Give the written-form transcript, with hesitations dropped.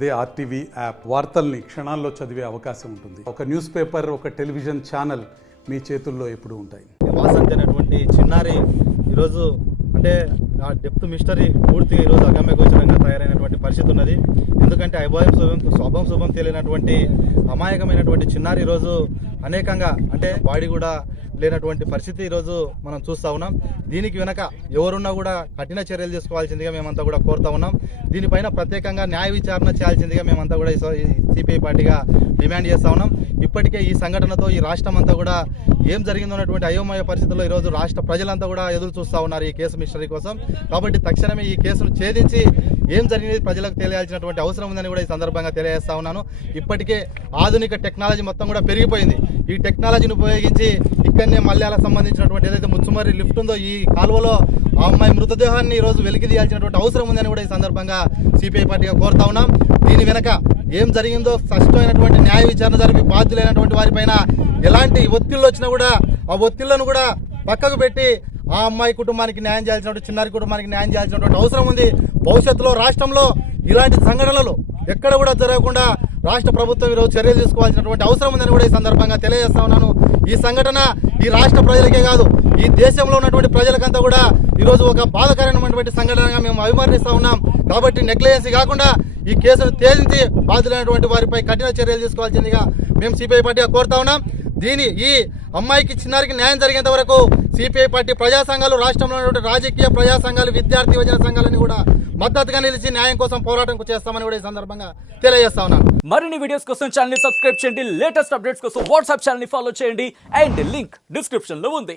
అదే RTV app వార్తల్ని క్షణాల్లో చదివే అవకాశం ఉంటుంది. ఒక న్యూస్ పేపర్, ఒక టెలివిజన్ ఛానల్ మీ చేతుల్లో ఎప్పుడూ ఉంటాయి. వాసంతి అనేటువంటి చిన్నారి ఈరోజు అంటే ఆ డెప్త్ మిస్టరీ పూర్తిగా ఈరోజు అగమ్యగోచరంగా తయారైనటువంటి పరిస్థితి ఉన్నది. ఎందుకంటే శుభం శుభం తెలియనటువంటి అమాయకమైనటువంటి చిన్నారి ఈరోజు అనేకంగా అంటే బాడీ కూడా లేనటువంటి పరిస్థితి ఈరోజు మనం చూస్తూ ఉన్నాం. దీనికి వెనక ఎవరున్నా కూడా కఠిన చర్యలు తీసుకోవాల్సిందిగా మేమంతా కూడా కోరుతా ఉన్నాం. దీనిపైన ప్రత్యేకంగా న్యాయ విచారణ చేయాల్సిందిగా మేమంతా కూడా సిపిఐ పార్టీగా డిమాండ్ చేస్తూ ఉన్నాం. ఇప్పటికే ఈ సంఘటనతో ఈ రాష్ట్రం అంతా కూడా ఏం జరిగిందో అన్నటువంటి అయోమయ పరిస్థితుల్లో ఈరోజు రాష్ట్ర ప్రజలంతా కూడా ఎదురు చూస్తూ ఉన్నారు ఈ కేసు మిస్టరీ కోసం. కాబట్టి తక్షణమే ఈ కేసును ఛేదించి ఏం జరిగింది ప్రజలకు తెలియాల్సినటువంటి అవసరం ఉందని కూడా ఈ సందర్భంగా తెలియజేస్తా ఉన్నాను. ఇప్పటికే ఆధునిక టెక్నాలజీ మొత్తం కూడా పెరిగిపోయింది. ఈ టెక్నాలజీని ఉపయోగించి ఇక్కడనే మల్యాలకు సంబంధించినటువంటి ఏదైతే ముచ్చుమర్రి లిఫ్ట్ ఉందో ఈ కాలువలో ఆ అమ్మాయి మృతదేహాన్ని ఈరోజు వెలికి తీయాల్సినటువంటి అవసరం ఉందని కూడా ఈ సందర్భంగా సిపిఐ పార్టీగా కోరుతా ఉన్నాం. దీని వెనక ఏం జరిగిందో స్పష్టమైనటువంటి న్యాయ విచారణ జరిపి బాధ్యులైనటువంటి వారిపైన ఎలాంటి ఒత్తిళ్ళు వచ్చినా కూడా ఆ ఒత్తిళ్లను కూడా పక్కకు పెట్టి ఆ అమ్మాయి కుటుంబానికి న్యాయం చేయాల్సినటువంటి చిన్నారి కుటుంబానికి న్యాయం చేయాల్సినటువంటి అవసరం ఉంది. భవిష్యత్తులో రాష్ట్రంలో ఇలాంటి సంఘటనలు ఎక్కడ కూడా జరగకుండా రాష్ట్ర ప్రభుత్వం ఈరోజు చర్యలు తీసుకోవాల్సినటువంటి అవసరం ఉందని కూడా ఈ సందర్భంగా తెలియజేస్తా ఉన్నాను. ఈ సంఘటన ఈ రాష్ట్ర ప్రజలకే కాదు ఈ దేశంలో ఉన్నటువంటి ప్రజలకంతా కూడా ఈరోజు ఒక బాధాకరమైనటువంటి సంఘటనగా మేము అభివర్ణిస్తూ ఉన్నాం. కాబట్టి నెగ్లిజెన్సీ కాకుండా ఈ కేసును తేలించి బాధ్యులైనటువంటి వారిపై కఠిన చర్యలు తీసుకోవాల్సిందిగా మేము సిపిఐ పార్టీగా కోరుతా ఉన్నాం. ఈ అమ్మాయికి చిన్నారికి న్యాయం జరిగేంత వరకు సిపిఐ పార్టీ ప్రజా సంఘాలు, రాష్ట్రంలో ఉన్నటువంటి రాజకీయ ప్రజా సంఘాలు, విద్యార్థి యువజన సంఘాలని కూడా మద్దతుగా నిలిచి న్యాయం కోసం పోరాటం చేస్తామని కూడా ఈ సందర్భంగా తెలియజేస్తా ఉన్నాను. మరిన్ని వీడియోస్ కోసం ఛానల్ ని సబ్స్క్రైబ్ చేయండి. లేటెస్ట్ అప్డేట్స్ కోసం వాట్సాప్ ఛానల్ ని ఫాలో చేయండి. అండ్ లింక్ డిస్క్రిప్షన్ లో ఉంది.